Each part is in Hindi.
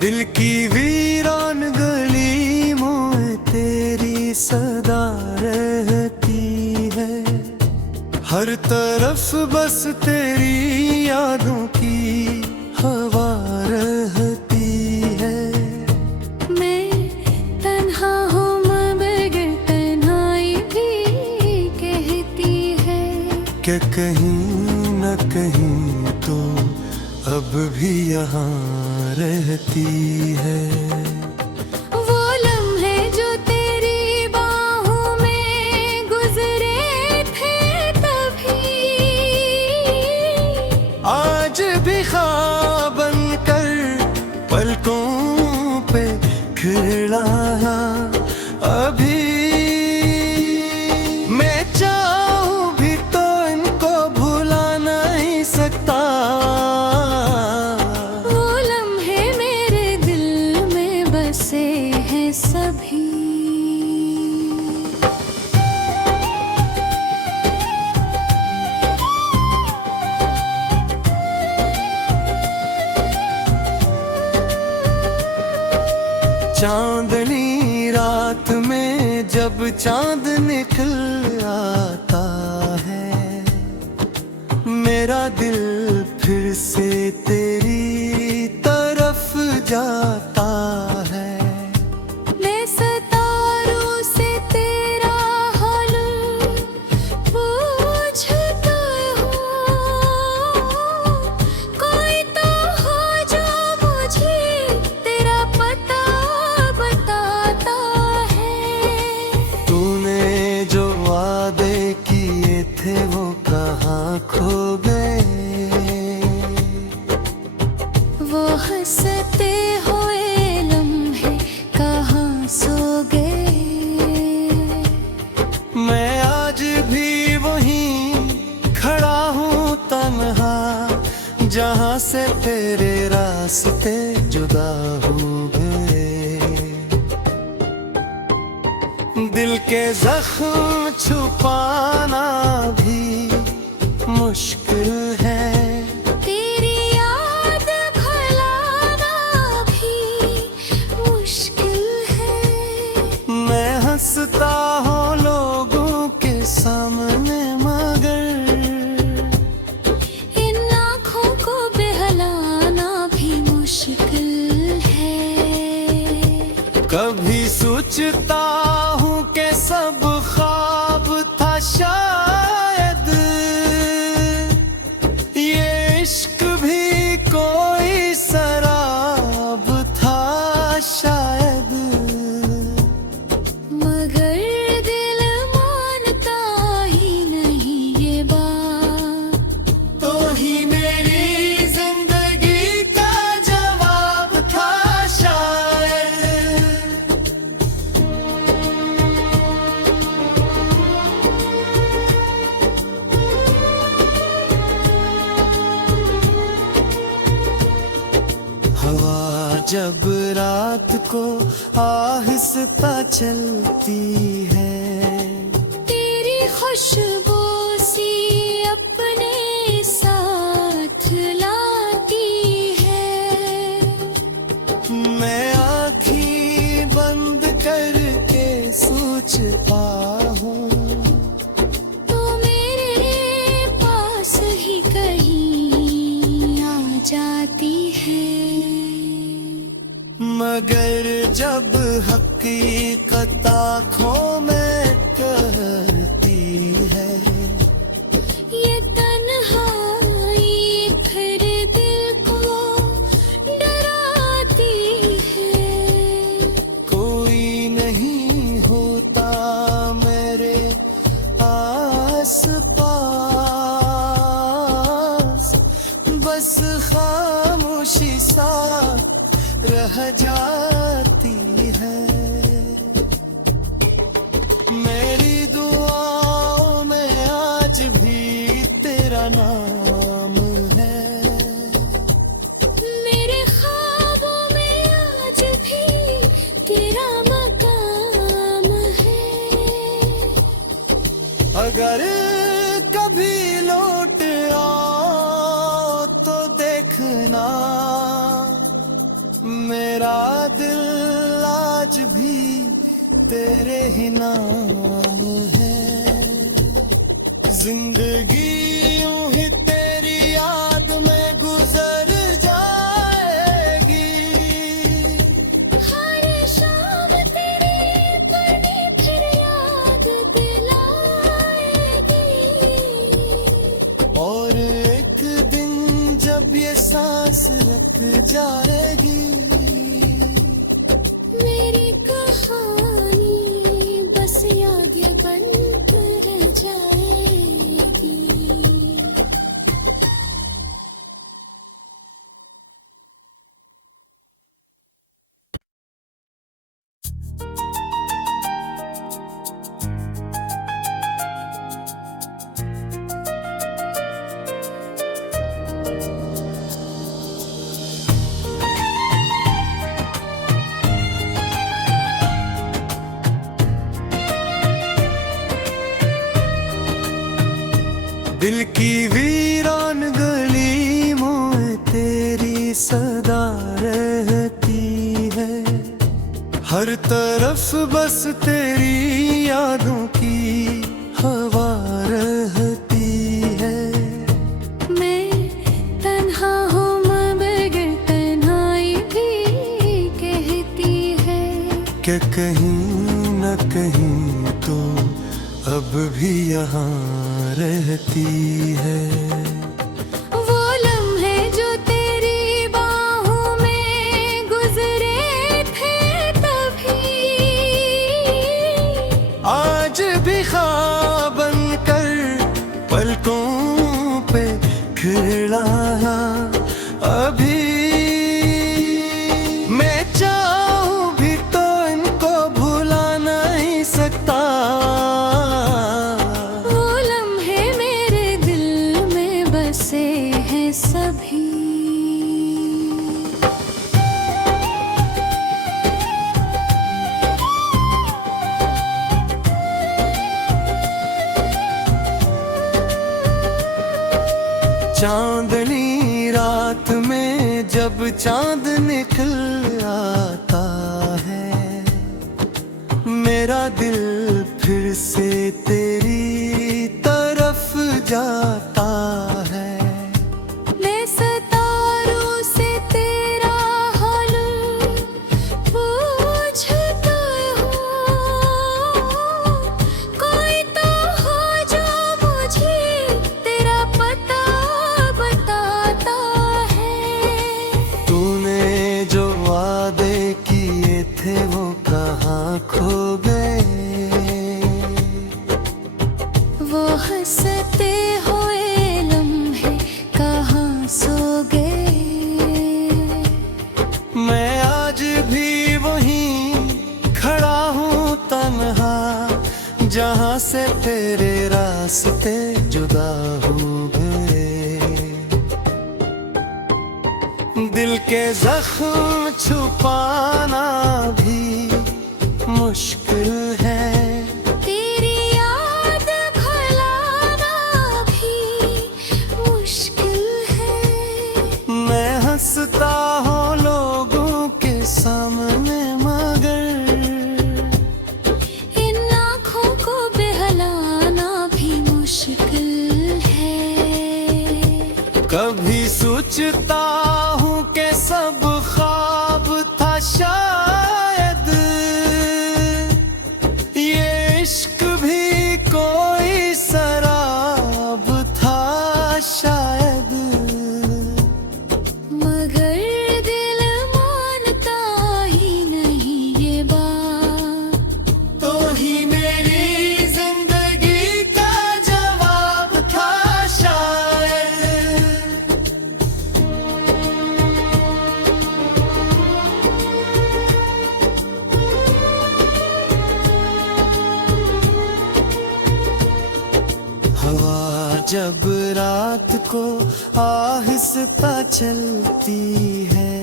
दिल की वीरान गली में तेरी सदा रहती है, हर तरफ बस तेरी यादों की हवा रहती है। मैं तन्हा हूँ मगर तन्हाई भी कहती है कि कहीं न कहीं तो अब भी यहाँ रहती है। वो लम्हे जो तेरी बाहों में गुजरे थे तभी, आज भी ख्वाब बनकर पलकों पे खिलाया अभी। मैं चाहूं भी तो इनको भुला नहीं सकता। वो लम्हे मेरे दिल में बसे हैं सभी। चांदनी रात में जब चांद निकल आता है, मेरा दिल फिर से तेरी तरफ जाता है। मैं सितारों से तेरा हाल पूछता हूँ, कोई तो हो जो मुझे तेरा पता बताता है। तूने जो वादे किए थे वो कहाँ खो गए? वो हंसते हुए लम्हे कहाँ सो गए? मैं आज भी वहीं खड़ा हूँ तन्हा, जहाँ से तेरे रास्ते जुदा हो गए। दिल के जख्म छुपाना भी मुश्किल है, तेरी याद भुलाना भी मुश्किल है। मैं हंसता हूँ लोगों के सामने मगर इन आँखों को बहलाना भी मुश्किल है। कभी सोचता हूँ कि सब ख्वाब था शायद, ये इश्क भी कोई शराब था शायद। मगर दिल मानता ही नहीं ये बात, तो ही मेरी जिंदगी का जवाब था शायद। हवा जब रात को आहिस्ता चलती है, तेरी खुशबू सी अपने साथ लाती है। मैं आँखें बंद करके सोचता हूँ, तो मेरे पास ही कहीं आ जाती है। मगर जब हकीकत आँखों में करती है, ये तन्हाई फिर दिल को डराती है। कोई नहीं होता मेरे आस पास, बस खामोशी सा रह जाती है। मेरी दुआओं में आज भी तेरा नाम है, मेरे ख्वाबों में आज भी तेरा मकाम है। अगर कभी लौट आओ तो देखना मेरे तेरे ही नाम है। जिंदगी यूं ही तेरी याद में गुजर जाएगी। हर शाम तेरी पड़ी फिर याद दिलाएगी। और एक दिन जब ये सांस रुक जाएगी, मेरी कहानी बस याद बनकर जाएगी। दिल की वीरान गली में तेरी सदा रहती है। हर तरफ बस तेरी यादों की हवा रहती है। मैं तन्हा हूँ मगर तन्हाई भी कहती है कि कहीं न कहीं तो अब भी यहाँ रहती है। वो लम्हे जो तेरी बाहों में गुजरे थे तभी, आज भी ख्वाब बनकर पलकों पे खिला अभी। मैं चाहूं भी तो इनको भुला नहीं सकता। बसे हैं सभी। चांदनी रात में जब चांद निकल आता है, मेरा दिल फिर से तेरी तरफ जाता है। मैं सितारों से तेरा हाल पूछता हूँ, कोई तो हो जो मुझे तेरा पता बताता है। तूने जो वादे किए थे वो कहाँ खो गए। वो हंसते हुए लम्हे कहाँ सो गए। मैं आज भी वहीं खड़ा हूँ तन्हा, जहाँ से तेरे रास्ते जुदा हो गए। दिल के जख्म छुपाना भी मुश्किल है। तेरी याद भुलाना भी मुश्किल है। मैं हंसता हूँ लोगों के सामने मगर इन आँखों को बहलाना भी मुश्किल है। कभी सोचता हूँ कि सब ख्वाब था शायद, ये इश्क भी कोई शराब था शायद। मगर दिल मानता ही नहीं ये बात। तो ही मेरी जिंदगी का जवाब था शायद। हवा जब रात को आहिस्ता चलती है,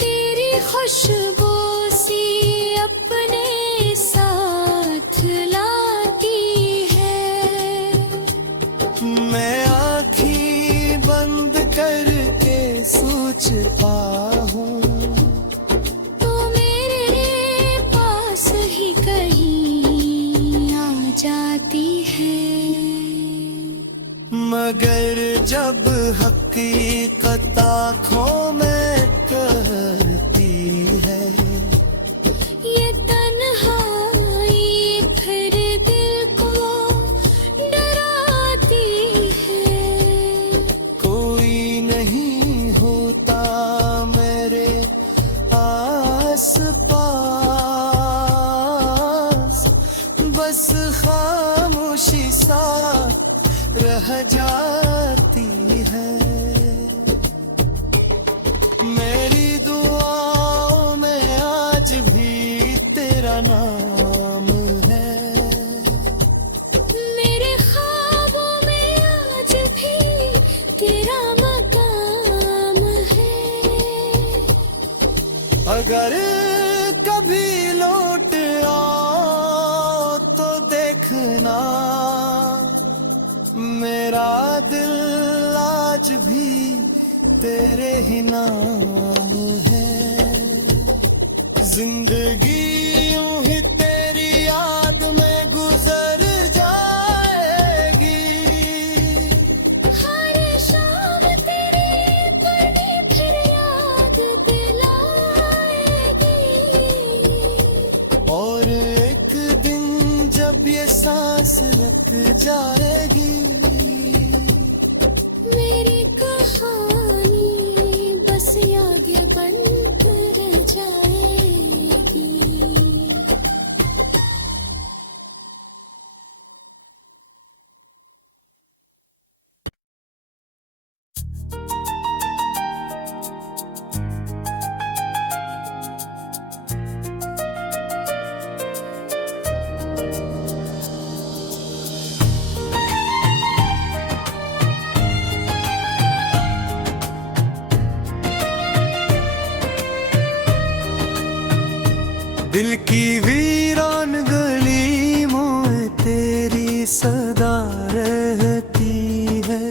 तेरी खुशबू सी अपने साथ लाती है। मैं आँखें बंद करके सोचता हूँ, तो मेरे पास ही मगर जब हकीकत आँखों में करती है, ये तन्हाई फिर दिल को डराती है। कोई नहीं होता मेरे आस पास, बस खामोशी सा रह जाती है। मेरी दुआओं में आज भी तेरा नाम है, मेरे ख्वाबों में आज भी तेरा मकाम है। अगर कभी लौट आओ तो देखना, मेरा दिल आज भी तेरे ही नाम है। जिंदगी यूं ही तेरी याद में गुजर जाएगी, हर शाम तेरी पड़ी फिर याद दिलाएगी। और एक दिन जब ये सांस रुक जाएगी, मेरी कहानी बस याद बनकर जाएगी। दिल की वीरान गली में तेरी सदा रहती है,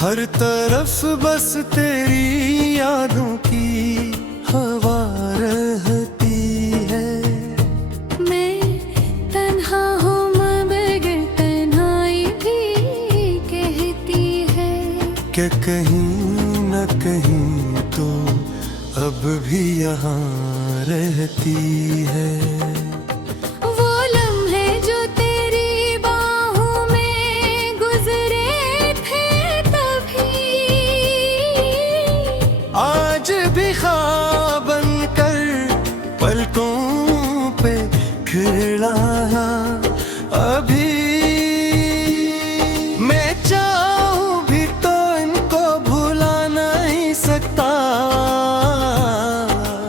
हर तरफ बस तेरी यादों की हवा रहती है। मैं तन्हा हूँ मगर तन्हाई भी कहती है कि कहीं न कहीं तो अब भी यहाँ रहती है। वो लम्हे जो तेरी बाहों में गुजरे थे तभी, आज भी ख्वाब बनकर पलकों पे खिला अभी। मैं चाहूं भी तो इनको भुला नहीं सकता,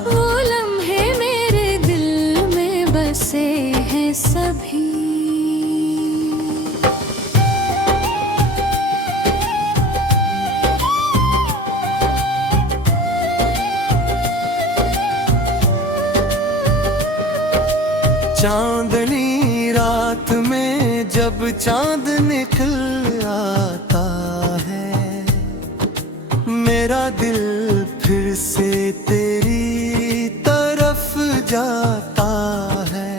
वो लम्हे मेरे दिल में बसे हैं सभी। चांदनी रात में जब चांद निकल आता है, मेरा दिल फिर से तेरी तरफ जाता है।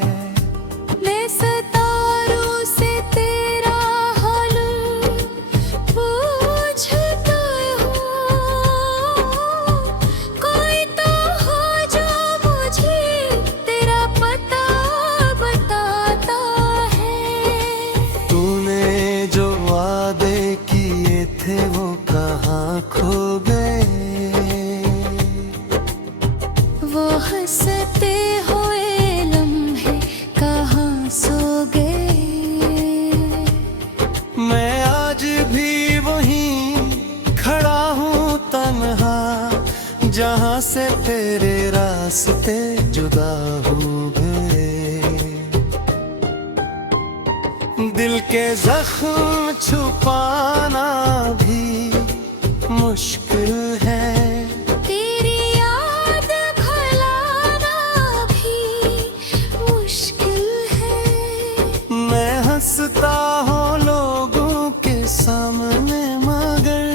मैं सितारों से तेरा हाल पूछता हूँ, कोई तो हो जो मुझे तेरा पता बताता है। तूने जो वादे किए थे वो कहाँ खो गए, वो हंसते हुए लम्हे कहाँ सो गए। मैं आज भी वहीं खड़ा हूँ तन्हा, जहाँ से तेरे रास्ते जुदा हो गए। दिल के जख्म छुपाना भी मुश्किल है, तेरी याद भुलाना भी मुश्किल है। मैं हंसता हूँ लोगों के सामने मगर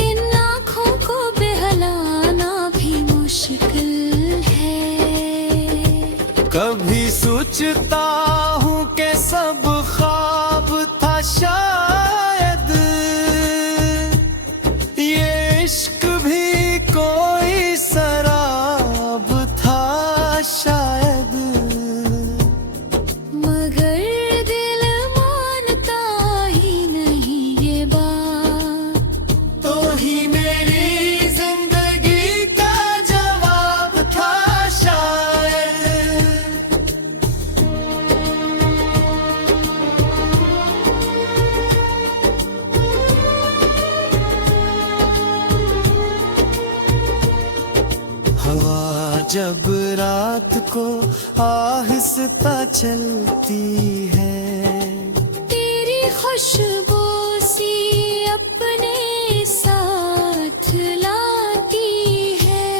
इन आँखों को बहलाना भी मुश्किल है। कभी सोचता हूँ कि सब ख्वाब था शायद, जब रात को आहिस्ता चलती है, तेरी खुशबू सी अपने साथ लाती है।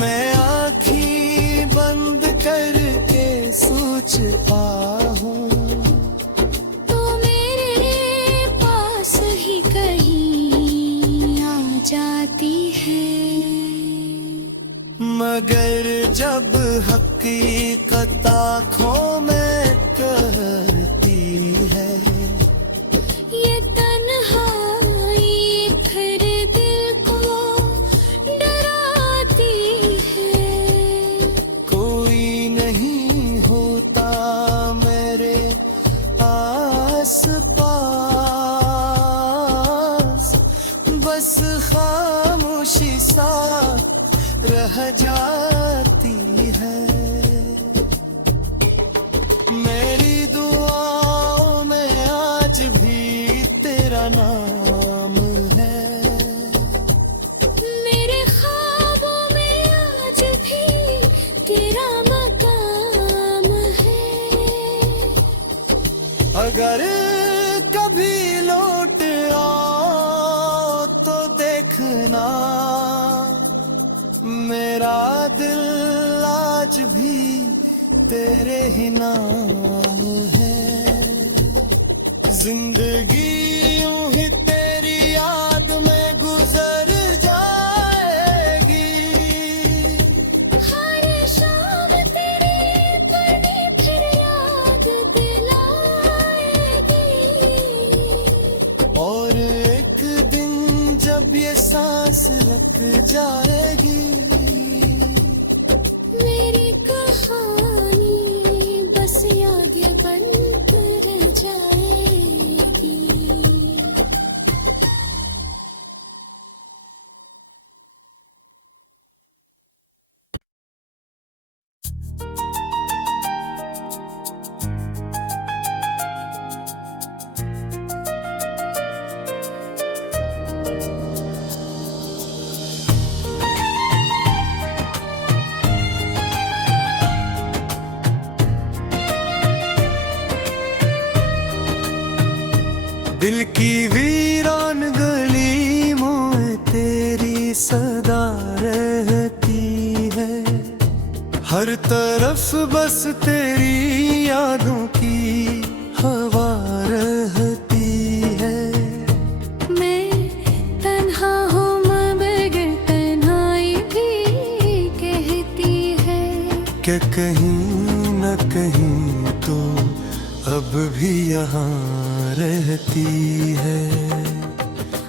मैं आँखें बंद करके सोचता हूँ, तो मेरे पास ही कहीं आ जाती है। मगर जब हकीकत आँखों में करती है, ये तन्हाई फिर दिल को डराती है। कोई नहीं होता मेरे आस पास, बस खामोशी सा रह जाती है। मेरी दुआओं में आज भी तेरा नाम है, मेरे ख्वाबों में आज भी तेरा मकाम है। अगर कभी लौट आओ तो देखना, मेरा दिल आज भी तेरे ही नाम है। जिंदगी यूं ही तेरी याद में गुजर जाएगी, हर शाम तेरी पड़ी फिर याद दिलाएगी। और एक दिन जब ये सांस रुक जाएगी, मेरी कहानी बस याद बन कर जाएगी। दिल की वीरान गली में तेरी सदा रहती है, हर तरफ बस तेरी यादों की हवा रहती है। मैं तन्हा हूँ मगर तन्हाई भी कहती है, कि कहीं न कहीं तो अब भी यहाँ रहती है।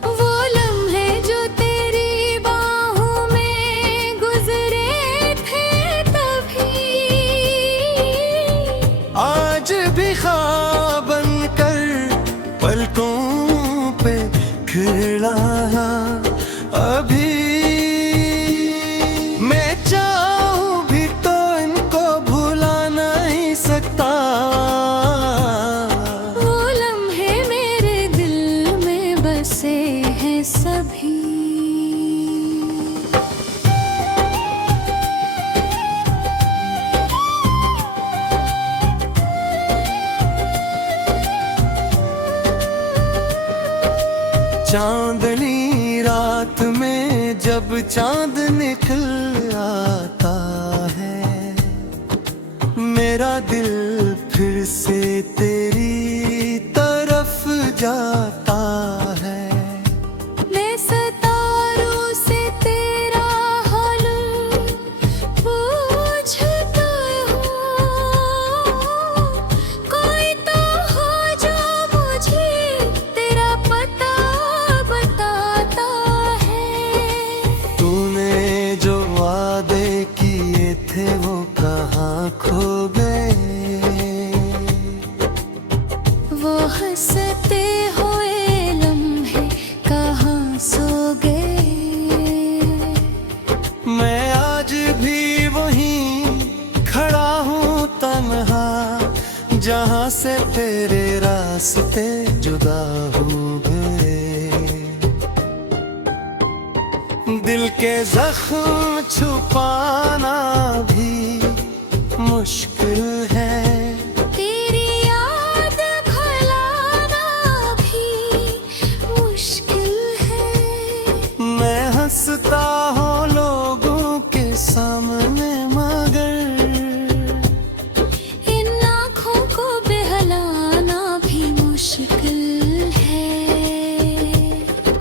वो लम्हे जो तेरी बाहों में गुजरे थे तभी, आज भी ख्वाब बनकर पलकों पे खिला अभी। मैं चाहूं भी तो इनको भुला नहीं सकता, वो लम्हे मेरे दिल में बसे हैं सभी। चांदनी रात में जब चांद निकल आता है, मेरा दिल फिर से तेरी तरफ जाता है। मैं सितारों से तेरा हाल पूछता हूँ, कोई तो हो जो मुझे तेरा पता बताता है। तूने जो वादे किए थे वो कहाँ खो गए, वो हंसते हुए लम्हे कहाँ सो गए। मैं आज भी वहीं खड़ा हूँ तन्हा, जहाँ से तेरे रास्ते जुदा हो गए। दिल के जख्म छुपाना भी मुश्किल है, तेरी याद भुलाना भी मुश्किल है। मैं हंसता हूँ लोगों के सामने मगर इन आँखों को बहलाना भी मुश्किल है।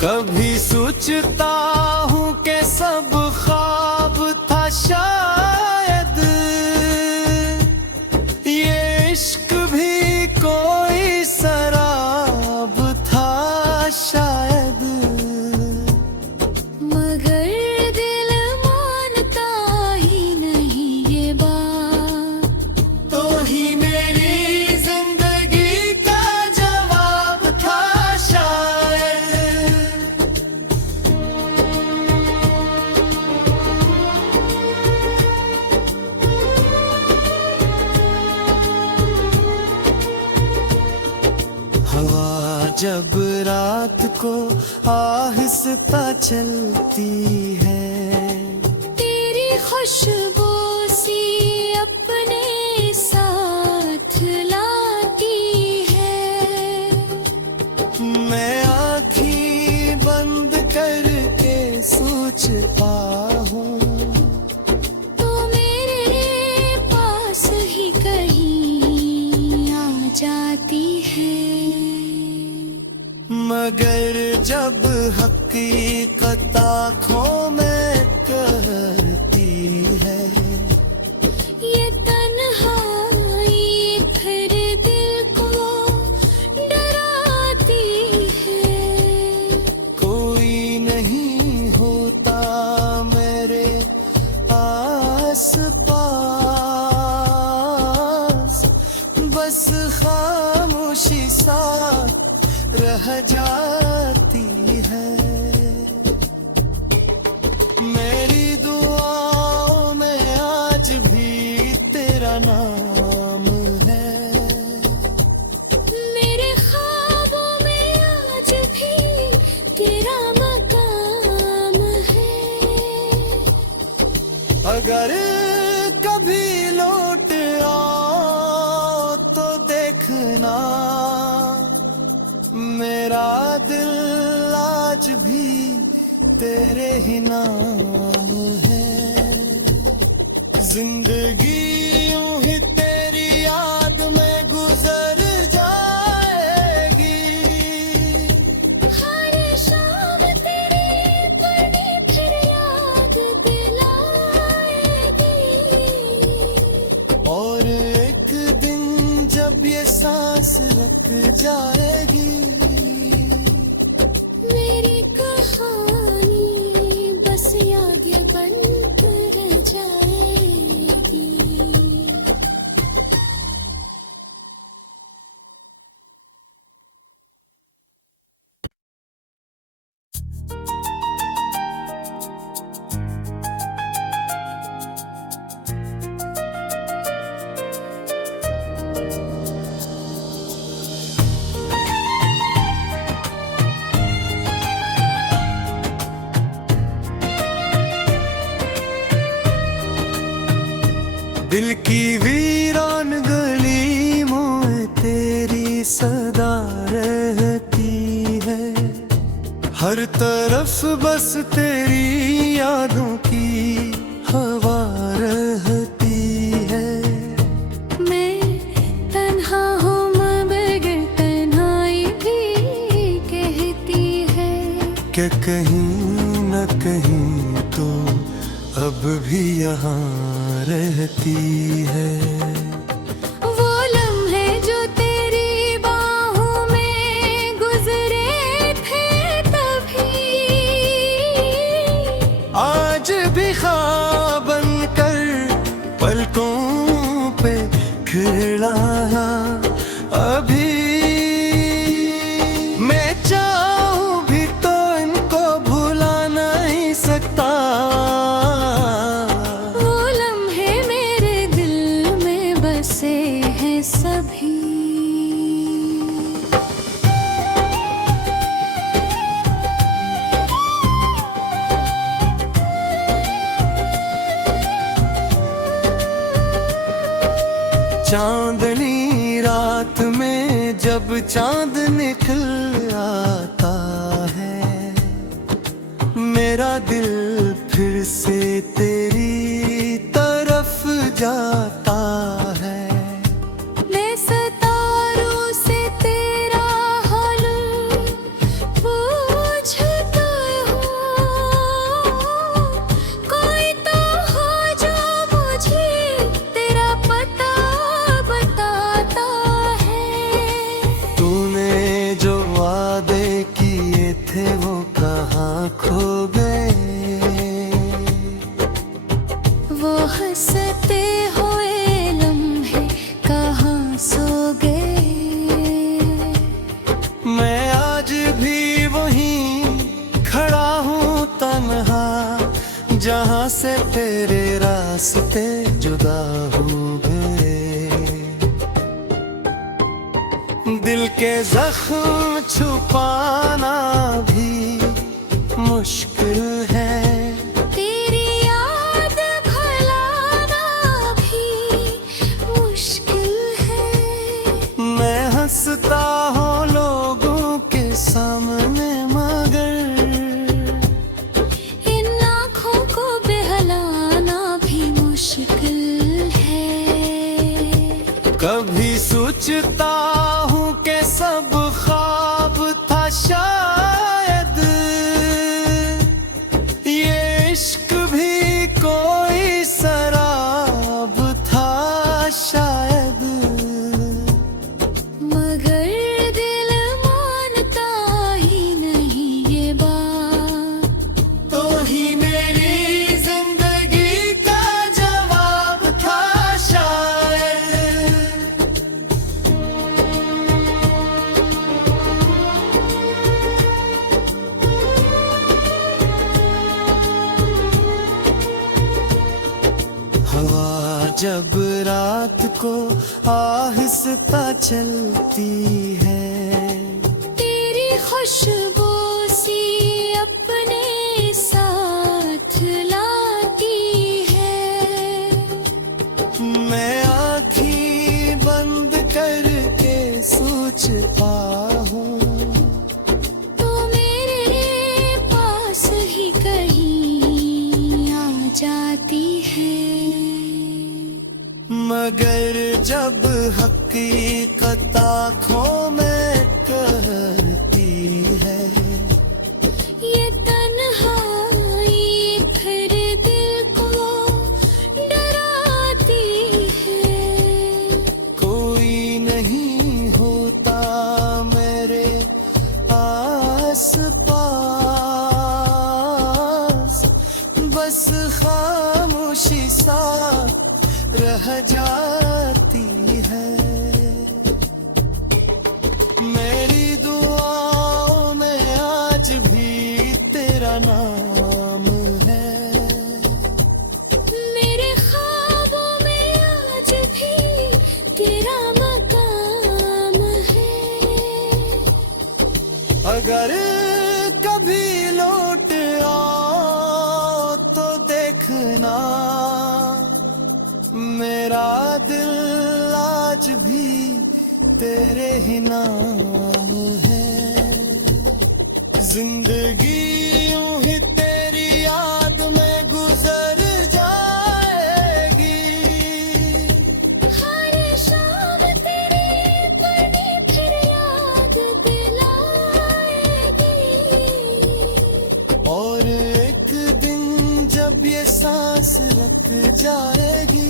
कभी सोचता हूँ कि सब ख्वाब था शायद, ये इश्क भी कोई शराब था शायद। मगर दिल मानता ही नहीं ये बात, तो ही मेरी जिंदगी का जवाब था शायद। हवा जब रात को आहिस्ता चलती है, तेरी खुशबू सी अपने साथ लाती है। मैं आँखें बंद करके सोचता हूँ तो मेरे पास ही कहीं आ जाती है। मगर जब हकीकत आँखों में करती है, ये तन्हाई फिर दिल को डराती है। कोई नहीं होता मेरे आस पास, बस खामोशी सा रह जाती है। मेरी दुआओं में आज भी तेरा नाम है, मेरे ख्वाबों में आज भी तेरा मकाम है। अगर कभी लौट आओ तो देखना मेरा दिल आज भी तेरे ही नाम है। जिंदगी यूं ही तेरी याद में गुजर जाएगी, हर शाम तेरी पड़ी फिर याद दिलाएगी। और एक दिन जब ये सांस रुक जाएगी, मेरी कहानी बस याद बन कर जाएगी। दिल की वीरान गली में तेरी सदा रहती है, हर तरफ बस तेरी यादों की हवा रहती है। मैं तन्हा हूँ मगर तन्हाई भी कहती है कि कहीं न कहीं तो अब भी यहाँ रहती है। वो लम्हे जो तेरी बाहों में गुजरे थे तभी, आज भी ख्वाब बनकर पलकों पे खिला अभी। मैं चाहूं भी तो इनको भुला नहीं सकता, वो लम्हे मेरे दिल में रात में जब चांद निकल आता है, मेरा दिल फिर से तेरी तरफ जाता है। मैं सितारों से तेरा हाल पूछता हूँ, कोई तो हो जो मुझे तेरा पता बताता है। तूने जो वादे किए थे वो कहाँ खो गए? वो हंसते हुए लम्हे कहाँ सो गए? मैं आज भी वहीं खड़ा हूँ तन्हा, जहाँ से तेरे रास्ते जुदा हो गए। दिल के जख्म छुपाना भी मुश्किल है, तेरी याद भुलाना भी मुश्किल है। मैं हंसता हूँ लोगों के सामने मगर इन आँखों को बहलाना भी मुश्किल है। कभी सोचता हूँ कि सब ख्वाब था शायद, ये इश्क भी कोई शराब था शायद। मगर दिल मानता ही नहीं ये बात, तो ही मेरी जिंदगी का जवाब था शायद। हवा जब रात को आहिस्ता चलती है, तेरी खुशबू सी अपने साथ लाती है। मैं आँखें बंद करके सोचता हूँ, तो मेरे पास ही कहीं आ जाती है। मगर जब हकीकत आँखों में करती है, ये तन्हाई फिर दिल को डराती है। कोई नहीं होता मेरे आस पास, बस खामोशी सा रह जाती है। मेरी दुआओं में आज भी तेरा नाम है, मेरे ख्वाबों में आज भी तेरा मकाम है। अगर कभी लौट आओ तो देखना, मेरा दिल आज भी तेरे ही नाम है। जिंदगी यूं ही तेरी याद में गुजर जाएगी, हर शाम तेरी बनी फिर याद दिलाएगी। और एक दिन जब ये सांस रुक जाएगी,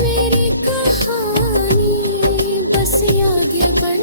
मेरी कहानी बस याद बन